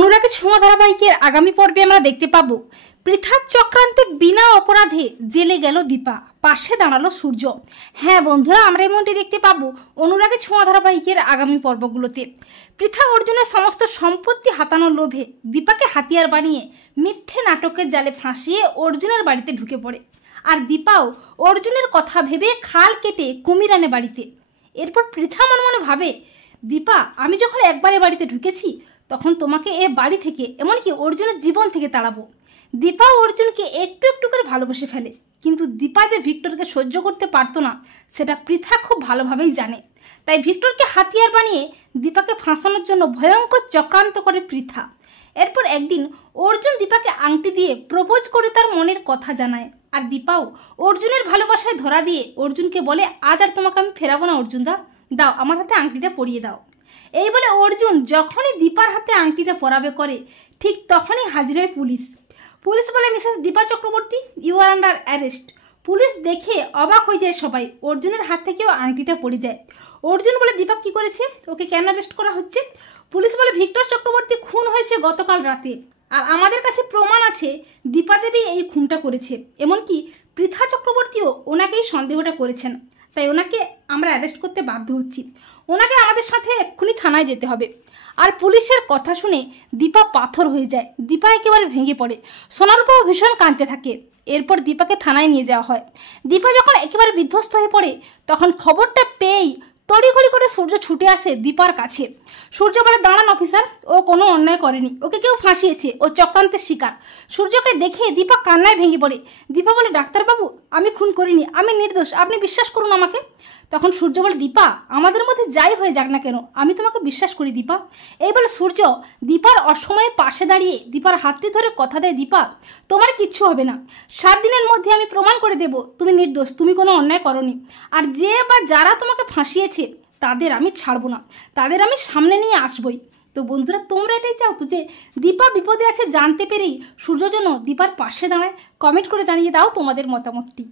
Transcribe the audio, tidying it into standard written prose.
অনুরাগের ছোঁয়া ধারাবাহিকের আগামী পর্বে আমরা দেখতে পাবো পৃথার চক্রান্তে বিনা অপরাধে জেলে গেল দীপা, পাশে দাঁড়ালো সূর্য। হ্যাঁ বন্ধুরা, আমরা এমনটি দেখতে পাবো অনুরাগের ছোঁয়া ধারাবাহিকের আগামী পর্বগুলোতে। পৃথা অর্জুনের সমস্ত সম্পত্তি হাতানোর লোভে দীপাকে হাতিয়ার বানিয়ে মিথ্যে নাটকের জালে ফাঁসিয়ে অর্জুনের বাড়িতে ঢুকে পড়ে। আর দীপাও অর্জুনের কথা ভেবে খাল কেটে কুমির আনে বাড়িতে। এরপর পৃথা মনে মনে ভাবে, দীপা, আমি যখন একবার এ বাড়িতে ঢুকেছি তখন তোমাকে এ বাড়ি থেকে, এমনকি অর্জুনের জীবন থেকে তাড়াবো। দীপা অর্জুনকে একটু একটু করে ভালোবেসে ফেলে, কিন্তু দীপা যে ভিক্টরকে সহ্য করতে পারতো না সেটা পৃথা খুব ভালোভাবেই জানে। তাই ভিক্টরকে হাতিয়ার বানিয়ে দীপাকে ফাঁসানোর জন্য ভয়ঙ্কর চক্রান্ত করে পৃথা। এরপর একদিন অর্জুন দীপাকে আংটি দিয়ে প্রপোজ করে তার মনের কথা জানায়। আর দীপাও অর্জুনের ভালোবাসায় ধরা দিয়ে অর্জুনকে বলে, আজ আর তোমাকে আমি ফেরাবো না অর্জুন দা, দাও আমার হাতে আংটিটা পরিয়ে দাও। এই বলে অর্জুন যখনই দীপার হাতে আংটিটা পরাবে করে, ঠিক তখনই হাজির হয় পুলিশ। পুলিশ বলে, Mrs Dipa Chakraborty, you are under arrest. Police দেখে অবাক হয়ে যায় সবাই, অর্জুনের হাত থেকেও আংটিটা পড়ে যায়। অর্জুন বলে, দীপা কি করেছে, ওকে কেন অ্যারেস্ট করা হচ্ছে? পুলিশ বলে, ভিক্টর চক্রবর্তী খুন হয়েছে গতকাল রাতে, আর আমাদের কাছে প্রমাণ আছে দীপা দেবী এই খুনটা করেছে। এমনকি পৃথা চক্রবর্তীও ওনাকেই সন্দেহটা করেছেন, তাই ওনাকে আমরা অ্যারেস্ট করতে বাধ্য হচ্ছি। ওনাকে আমাদের সাথে এক্ষুনি থানায় যেতে হবে। আর পুলিশের কথা শুনে দীপা পাথর হয়ে যায়, দীপা একেবারে ভেঙে পড়ে। সোনারূপাও ভীষণ কাঁদতে থাকে। এরপর দীপাকে থানায় নিয়ে যাওয়া হয়। দীপা যখন একেবারে বিধ্বস্ত হয়ে পড়ে, তখন খবরটা পেয়েই তড়িঘড়ি করে সূর্য ছুটে আসে দীপার কাছে। সূর্য বলে, দাঁড়ান অফিসার, ও কোনো অন্যায় করেনি, ওকে কেউ ফাঁসিয়েছে, ও চক্রান্তের শিকার। সূর্যকে দেখে দীপা কান্নায় ভেঙে পড়ে। দীপা বলে, ডাক্তারবাবু, আমি খুন করিনি, আমি নির্দোষ, আপনি বিশ্বাস করুন আমাকে। তখন সূর্য বলে, দীপা, আমাদের মধ্যে যাই হয়ে যাক না কেন, আমি তোমাকে বিশ্বাস করি দীপা। এই বলে সূর্য দীপার অসময়ে পাশে দাঁড়িয়ে দীপার হাতটি ধরে কথা দেয়, দীপা, তোমার কিচ্ছু হবে না, 7 দিনের মধ্যে আমি প্রমাণ করে দেব তুমি নির্দোষ, তুমি কোনো অন্যায় করনি। আর যে বা যারা তোমাকে ফাঁসিয়েছে তাদের আমি ছাড়বো না, তাদের আমি সামনে নিয়ে আসবই। তো বন্ধুরা, তোমরা এটাই চাও তো যে দীপা বিপদে আছে জানতে পেরেই সূর্য যেন দীপার পাশে দাঁড়ায়? কমেন্ট করে জানিয়ে দাও তোমাদের মতামতটি।